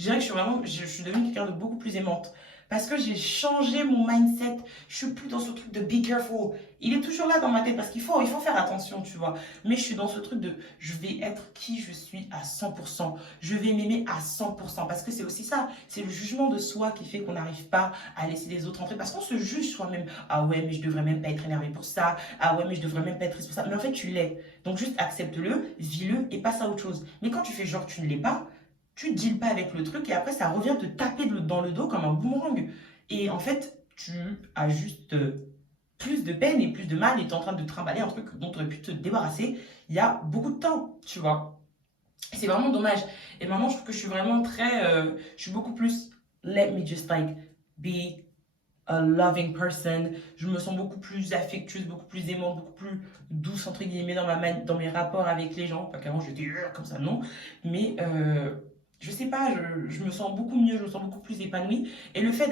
Je dirais que je suis devenue quelqu'un de beaucoup plus aimante. Parce que j'ai changé mon mindset. Je suis plus dans ce truc de be careful. Il est toujours là dans ma tête parce il faut faire attention, tu vois. Mais je suis dans ce truc de je vais être qui je suis à 100%. Je vais m'aimer à 100%. Parce que c'est aussi ça. C'est le jugement de soi qui fait qu'on n'arrive pas à laisser les autres entrer. Parce qu'on se juge soi-même. Ah ouais, mais je devrais même pas être énervé pour ça. Ah ouais, mais je devrais même pas être triste pour ça. Mais en fait, tu l'es. Donc juste accepte-le, vis-le et passe à autre chose. Mais quand tu fais genre tu ne l'es pas, tu ne deals pas avec le truc et après ça revient te taper dans le dos comme un boomerang. Et en fait, tu as juste plus de peine et plus de mal et tu es en train de trimballer un truc dont tu aurais pu te débarrasser il y a beaucoup de temps, tu vois. C'est vraiment dommage. Et maintenant, je trouve que je suis vraiment je suis beaucoup plus let me just like be a loving person. Je me sens beaucoup plus affectueuse, beaucoup plus aimante, beaucoup plus douce, entre guillemets, dans mes rapports avec les gens. Pas qu'avant, j'étais comme ça, non. Mais je sais pas, je me sens beaucoup mieux, je me sens beaucoup plus épanouie. Et le fait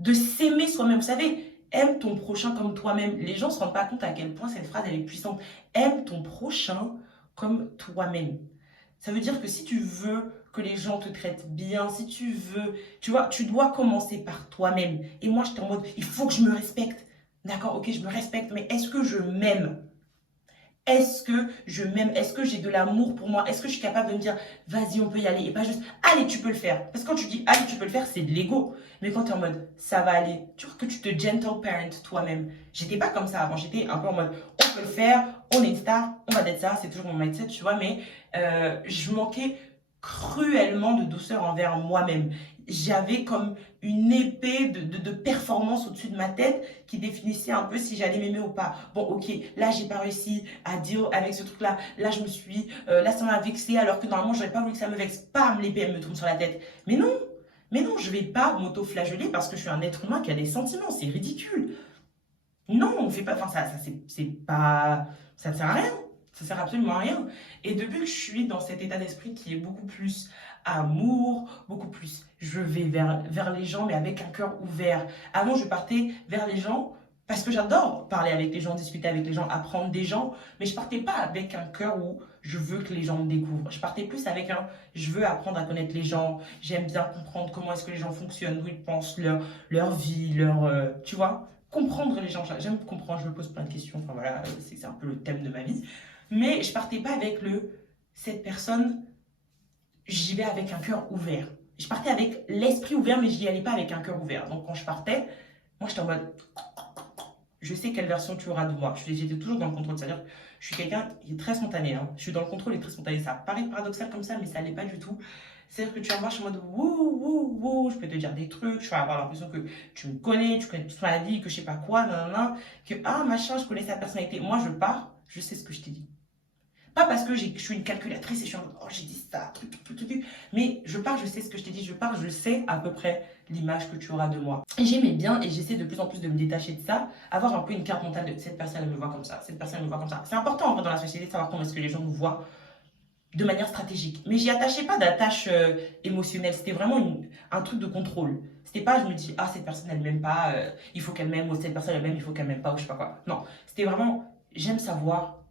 de s'aimer soi-même, vous savez, aime ton prochain comme toi-même. Les gens ne se rendent pas compte à quel point cette phrase, elle est puissante. Aime ton prochain comme toi-même. Ça veut dire que si tu veux que les gens te traitent bien, si tu veux, tu vois, tu dois commencer par toi-même. Et moi, j'étais en mode, il faut que je me respecte. D'accord, ok, je me respecte, mais est-ce que je m'aime? Est-ce que je m'aime? Est-ce que j'ai de l'amour pour moi? Est-ce que je suis capable de me dire, vas-y, on peut y aller? Et pas juste, allez, tu peux le faire. Parce que quand tu dis, allez, tu peux le faire, c'est de l'ego. Mais quand tu es en mode, ça va aller, tu vois que tu te gentle parent toi-même. J'étais pas comme ça avant. J'étais un peu en mode, on peut le faire, on est une star, on va d'être ça. C'est toujours mon mindset, tu vois. Mais je manquais cruellement de douceur envers moi-même. J'avais comme une épée de performance au-dessus de ma tête qui définissait un peu si j'allais m'aimer ou pas. Bon, ok, là, j'ai pas réussi à dire avec ce truc-là. Là, là, ça m'a vexé alors que normalement, j'aurais pas voulu que ça me vexe. Pam, l'épée, elle me tourne sur la tête. Mais non, je vais pas m'auto-flageller parce que je suis un être humain qui a des sentiments. C'est ridicule. Non, on fait pas. Enfin, c'est pas. Ça ne sert à rien. Ça sert absolument à rien. Et depuis que je suis dans cet état d'esprit qui est beaucoup plus amour, beaucoup plus je vais vers les gens, mais avec un cœur ouvert. Avant, je partais vers les gens parce que j'adore parler avec les gens, discuter avec les gens, apprendre des gens, mais je partais pas avec un cœur où je veux que les gens me découvrent. Je partais plus avec un je veux apprendre à connaître les gens, j'aime bien comprendre comment est-ce que les gens fonctionnent, d'où ils pensent, leur vie, tu vois, comprendre les gens. J'aime comprendre, je me pose plein de questions, enfin voilà, c'est un peu le thème de ma vie. Mais je partais pas avec cette personne, j'y vais avec un cœur ouvert. Je partais avec l'esprit ouvert, mais j'y allais pas avec un cœur ouvert. Donc quand je partais, moi j'étais en mode, je sais quelle version tu auras de moi. J'étais toujours dans le contrôle, c'est-à-dire que je suis quelqu'un qui est très spontané. Hein. Je suis dans le contrôle et très spontané. Ça paraît paradoxal comme ça, mais ça l'est pas du tout. C'est-à-dire que tu vas me voir, je suis en mode wouh, wouh, wouh, je peux te dire des trucs, je vais avoir l'impression que tu me connais, tu connais toute ma vie, que je sais pas quoi, nanana, que ah machin, je connais sa personnalité. Moi je pars, je sais ce que je t'ai dit. Pas parce que je suis une calculatrice et je suis en mode, oh, j'ai dit ça, truc. Mais je pars, je sais ce que je t'ai dit, je pars, je sais à peu près l'image que tu auras de moi. Et j'aimais bien et j'essaie de plus en plus de me détacher de ça, avoir un peu une carte mentale de cette personne, elle me voit comme ça, cette personne, elle me voit comme ça. C'est important en vrai dans la société de savoir comment est-ce que les gens nous voient de manière stratégique. Mais j'y attachais pas d'attache émotionnelle, c'était vraiment un truc de contrôle. C'était pas, je me dis, ah, cette personne, elle m'aime pas, il faut qu'elle m'aime, ou cette personne, elle m'aime, il faut qu'elle m'aime pas, ou je sais pas quoi. Non, c'était vraiment, j'aime savoir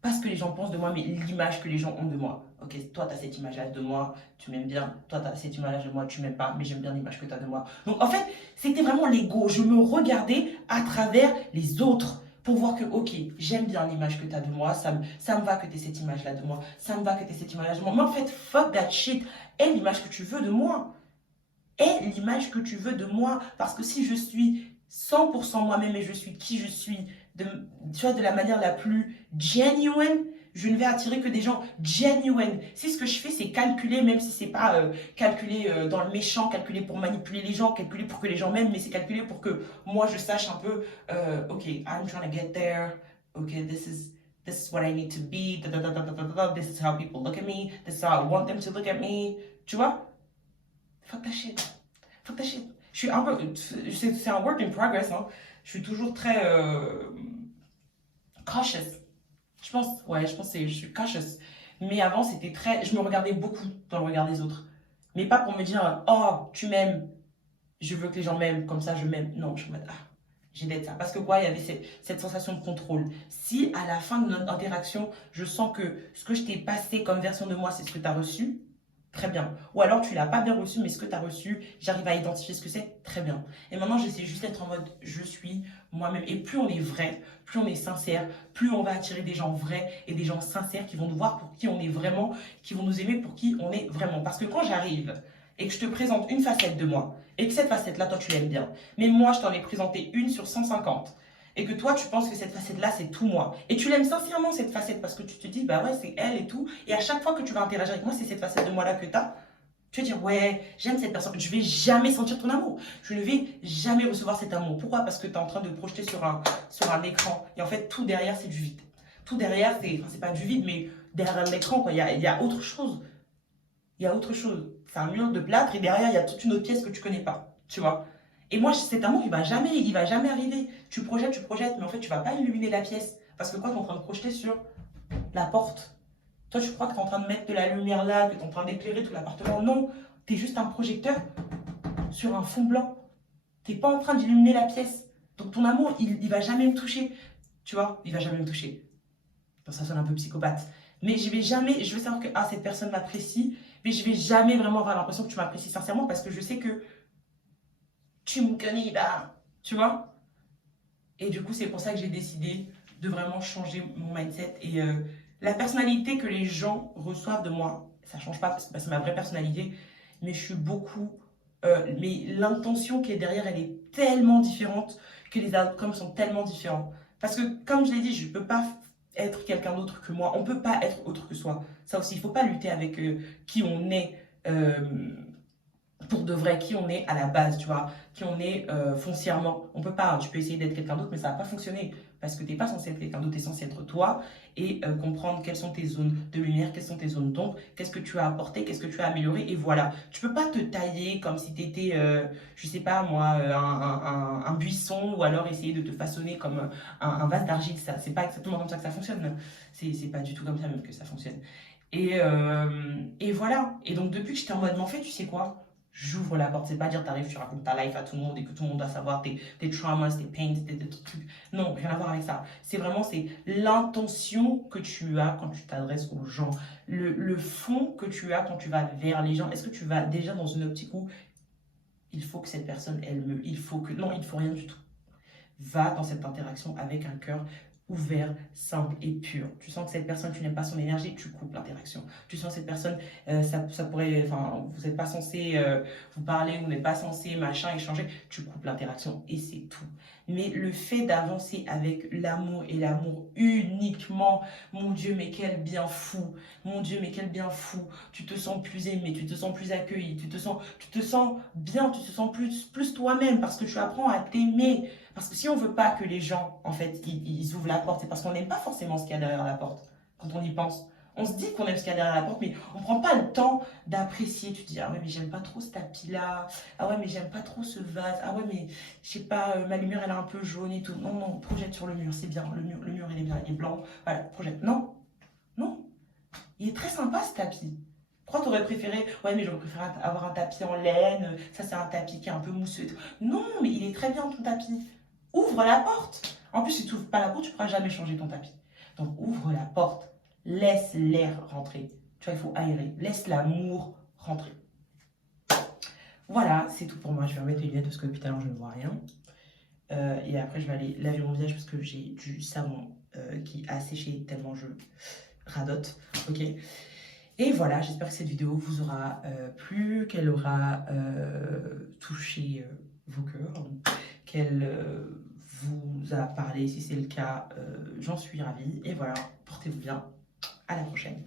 pas ce que les gens pensent de moi, mais l'image que les gens ont de moi. Ok, toi, tu as cette image-là de moi, tu m'aimes bien. Toi, tu as cette image de moi, tu m'aimes pas, mais j'aime bien l'image que tu as de moi. Donc, en fait, c'était vraiment l'ego. Je me regardais à travers les autres pour voir que, ok, j'aime bien l'image que tu as de moi, ça me va que tu aies cette image-là de moi, ça me va que tu aies cette image-là de moi. Mais en fait, fuck that shit. Aie l'image que tu veux de moi. Aie l'image que tu veux de moi. Parce que si je suis 100% moi-même et je suis qui je suis, de, tu vois, de la manière la plus genuine, je ne vais attirer que des gens genuine. Si ce que je fais, c'est calculer, même si c'est pas calculer dans le méchant, calculer pour manipuler les gens, calculer pour que les gens m'aiment, mais c'est calculer pour que moi je sache un peu, ok, I'm trying to get there, ok, this is what I need to be, this is how people look at me, this is how I want them to look at me, tu vois? Fuck that shit. Fuck that shit. Je suis un peu. C'est un work in progress. Hein. Je suis toujours très cautious. Je pense que je suis cautious. Mais avant, c'était très. Je me regardais beaucoup dans le regard des autres. Mais pas pour me dire, oh, tu m'aimes, je veux que les gens m'aiment, comme ça je m'aime. Non, je me dis, ah, j'ai d'être ça. Parce que quoi, il y avait cette sensation de contrôle. Si à la fin de notre interaction, je sens que ce que je t'ai passé comme version de moi, c'est ce que tu as reçu, très bien. Ou alors tu l'as pas bien reçu, mais ce que tu as reçu, j'arrive à identifier ce que c'est, très bien. Et maintenant, j'essaie juste d'être en mode je suis moi-même. Et plus on est vrai, plus on est sincère, plus on va attirer des gens vrais et des gens sincères qui vont nous voir pour qui on est vraiment, qui vont nous aimer pour qui on est vraiment. Parce que quand j'arrive et que je te présente une facette de moi, et que cette facette-là, toi, tu l'aimes bien, mais moi, je t'en ai présenté une sur 150, et que toi, tu penses que cette facette-là, c'est tout moi, et tu l'aimes sincèrement, cette facette, parce que tu te dis, bah ouais, c'est elle et tout, et à chaque fois que tu vas interagir avec moi, c'est cette facette de moi-là que tu as, tu vas dire, ouais, j'aime cette personne, je vais jamais sentir ton amour, je ne vais jamais recevoir cet amour. Pourquoi? Parce que tu es en train de projeter sur un écran, et en fait, tout derrière, c'est du vide. Tout derrière, c'est pas du vide, mais derrière l'écran, quoi, il y a autre chose. Il y a autre chose. C'est un mur de plâtre et derrière, il y a toute une autre pièce que tu connais pas. Tu vois? Et moi, cet amour, il va jamais arriver. Tu projettes, mais en fait, tu vas pas illuminer la pièce. Parce que quoi, tu es en train de projeter sur la porte. Toi, tu crois que tu es en train de mettre de la lumière là, que tu es en train d'éclairer tout l'appartement. Non, tu es juste un projecteur sur un fond blanc. Tu n'es pas en train d'illuminer la pièce. Donc ton amour, il va jamais me toucher. Tu vois? Il va jamais me toucher. Bon, ça sonne un peu psychopathe. Mais je vais savoir que ah, cette personne m'apprécie, mais je vais jamais vraiment avoir l'impression que tu m'apprécies sincèrement parce que je sais que tu me connais, bah, tu vois. Et du coup, c'est pour ça que j'ai décidé de vraiment changer mon mindset. Et la personnalité que les gens reçoivent de moi, ça change pas parce que c'est ma vraie personnalité, mais je suis beaucoup. Mais l'intention qui est derrière, elle est tellement différente que les outcomes sont tellement différents. Parce que, comme je l'ai dit, je ne peux pas être quelqu'un d'autre que moi. On ne peut pas être autre que soi. Ça aussi, il ne faut pas lutter avec qui on est. Pour de vrai, qui on est à la base, tu vois, qui on est foncièrement. On peut pas, tu peux essayer d'être quelqu'un d'autre, mais ça va pas fonctionner parce que tu n'es pas censé être quelqu'un d'autre, tu es censé être toi et comprendre quelles sont tes zones de lumière, quelles sont tes zones d'ombre, qu'est-ce que tu as apporté, qu'est-ce que tu as amélioré et voilà. Tu peux pas te tailler comme si tu étais, je sais pas moi, un buisson ou alors essayer de te façonner comme un vase d'argile. C'est pas exactement comme ça que ça fonctionne. C'est pas du tout comme ça même que ça fonctionne. Et voilà. Et donc, depuis que j'étais en mode, mais en fait, tu sais quoi? J'ouvre la porte. C'est pas dire, t'arrives, tu racontes ta life à tout le monde et que tout le monde doit savoir tes traumas, tes pains, tes trucs. Non, rien à voir avec ça. C'est l'intention que tu as quand tu t'adresses aux gens. Le fond que tu as quand tu vas vers les gens. Est-ce que tu vas déjà dans une optique où il faut que cette personne, elle me. Il faut que. Non, il faut rien du tout. Va dans cette interaction avec un cœur ouvert, simple et pur. Tu sens que cette personne, tu n'aimes pas son énergie, tu coupes l'interaction. Tu sens que cette personne, ça pourrait, enfin, vous n'êtes pas censé vous parler, vous n'êtes pas censé machin échanger, tu coupes l'interaction et c'est tout. Mais le fait d'avancer avec l'amour et l'amour uniquement, mon Dieu, mais quel bien fou, mon Dieu, mais quel bien fou. Tu te sens plus aimé, tu te sens plus accueilli, tu te sens bien, tu te sens plus toi-même parce que tu apprends à t'aimer. Parce que si on veut pas que les gens, en fait, ils ouvrent la porte, c'est parce qu'on n'aime pas forcément ce qu'il y a derrière la porte, quand on y pense. On se dit qu'on aime ce qu'il y a derrière la porte, mais on prend pas le temps d'apprécier. Tu te dis, ah ouais, mais j'aime pas trop ce tapis-là. Ah ouais, mais j'aime pas trop ce vase. Ah ouais, mais je sais pas, ma lumière, elle est un peu jaune et tout. Non, non, projette sur le mur, c'est bien. Le mur, il est bien, il est blanc. Voilà, projette. Non, non. Il est très sympa, ce tapis. Pourquoi t'aurais préféré, ouais, mais j'aurais préféré avoir un tapis en laine. Ça, c'est un tapis qui est un peu mousseux. Non, mais il est très bien, ton tapis. Ouvre la porte. En plus, si tu n'ouvres pas la porte, tu ne pourras jamais changer ton tapis. Donc, ouvre la porte. Laisse l'air rentrer. Tu vois, il faut aérer. Laisse l'amour rentrer. Voilà, c'est tout pour moi. Je vais remettre les lunettes parce que depuis tout à l'heure, je ne vois rien. Et après, je vais aller laver mon visage parce que j'ai du savon qui a séché tellement je radote. Ok. Et voilà, j'espère que cette vidéo vous aura plu, qu'elle aura touché vos cœurs, qu'elle vous a parlé. Si c'est le cas, j'en suis ravie. Et voilà, portez-vous bien. À la prochaine.